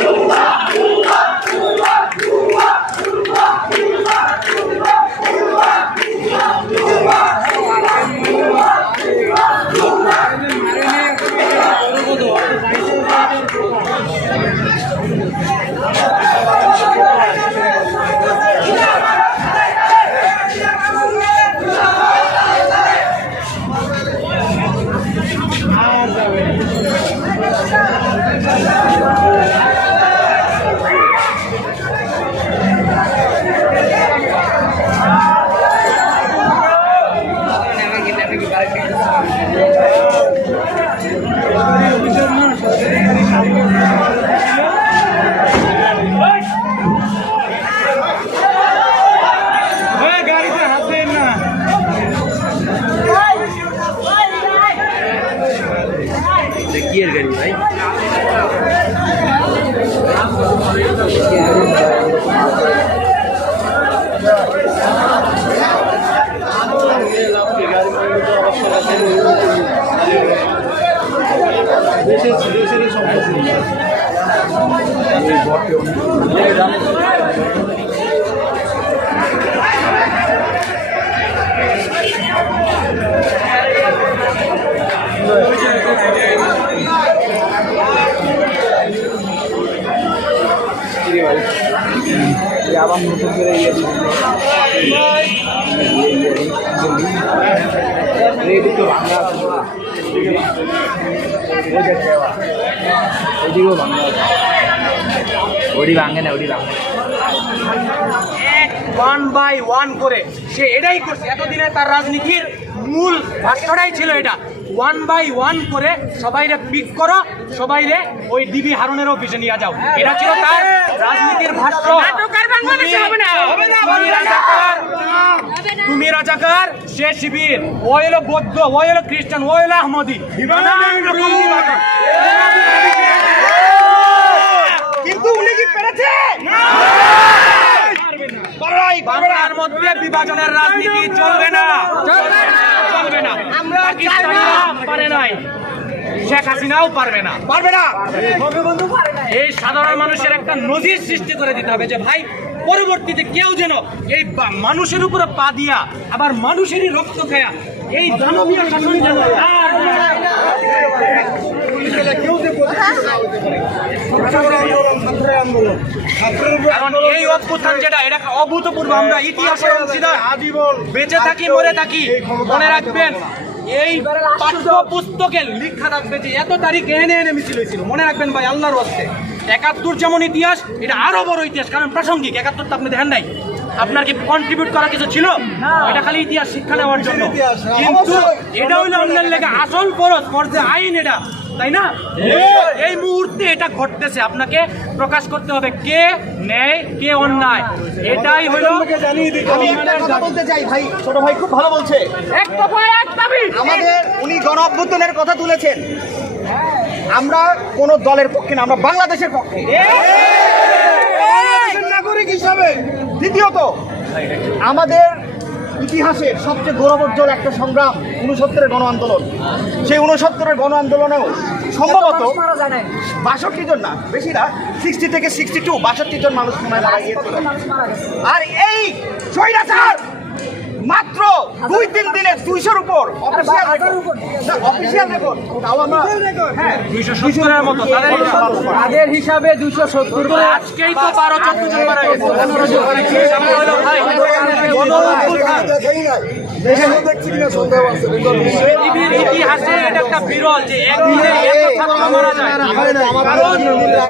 อยู่ฝั่งกู কি এর গাড়ি ভাই? দেশের দেশেরই সম্পত্তি আবার নতুন করে আছে ভাঙা। না ভাঙে ওয়ান বাই ওয়ান করে। সে এটাই করছে। এতদিনে তার রাজনীতির মূল ভাষ্যটাই ছিল এটা। ওয়ান বাই ওয়ান করে সবাইরে পিক করো সবাইরে ওই ডিবি হারুনের অফিসে নিয়ে যাও। এটা ছিল তার রাজনীতির ভাষ্য। তুমি- তুমি রাজাকার, সে শিবির। ও হলো বৌদ্ধ ও হলো খ্রিস্টান ও হলো আহমদি। কিন্তু উনি কি পেরেছে? বাংলার মধ্যে বিভাজনের রাজনীতি চলবে না। চলবে না পারে নাই। শেখ হাসিনাও পারবে না। পারবে না। এই সাধারণ মানুষের একটা নজির সৃষ্টি করে দিতে হবে যে ভাই পরবর্তীতে কেউ যেন এই মানুষের উপরে পা দিয়া আবার মানুষেরই রক্ত খায়া এই দানবীয় শাসন যেন কারণ এই অভ্যুত্থান যেটা এটা অভূতপূর্ব। আমরা ইতিহাসের অংশীদার। বেঁচে থাকি মরে থাকি মনে রাখবেন। এই পাঠ্য পুস্তকে লিখা থাকবে যে এত তারিখ এনে এনে মিছিল হয়েছিল। মনে রাখবেন ভাই আল্লাহর হস্তে। একাত্তর যেমন ইতিহাস এটা আরও বড় ইতিহাস কারণ প্রাসঙ্গিক একাত্তর তো আপনি দেখেন নাই। আপনার কি কন্ট্রিবিউট করা কিছু ছিল? এটা খালি ইতিহাস শিক্ষা নেওয়ার জন্য। কিন্তু এটা হইল আপনার লেগে আসল ফরজ ফরজে আইন এটা তাই না? এই মুহূর্তে এটা ঘটতেছে। আপনাকে প্রকাশ করতে হবে কে ন্যায় কে অন্যায়। এটাই হলো আমি একটা কথা বলতে চাই ভাই। ছোট ভাই খুব ভালো বলছে। এক দফা এক দাবি। আমাদের উনি গণ অভ্যুত্থানের কথা তুলেছেন। আমরা কোন দলের পক্ষে না আমরা বাংলাদেশের পক্ষে। হিসাবে দ্বিতীয়ত আমাদের ইতিহাসের সবচেয়ে গৌরবোজ্জ্বল একটা সংগ্রাম উনসত্তরের গণ আন্দোলন। সেই উনসত্তরের গণ আন্দোলনেও সম্ভবত বাষট্টি জন না বেশি না সিক্সটি থেকে সিক্সটি টু বাষট্টি জন মানুষ মারা গিয়েছিল আর এই মাত্র দুই দুইশোর উপর অফিসিয়াল অফিসিয়াল রেকর্ড তাও আমরা হ্যাঁ দুইশো সত্তরের মতো তাদের আগের হিসাবে দুশো সত্তর আজকেই তো বারো চোদ্দ জন মারা গেছে ইতিহাসে এটা একটা বিরল যে একদিনে এত ছাত্র মারা যায় কারণ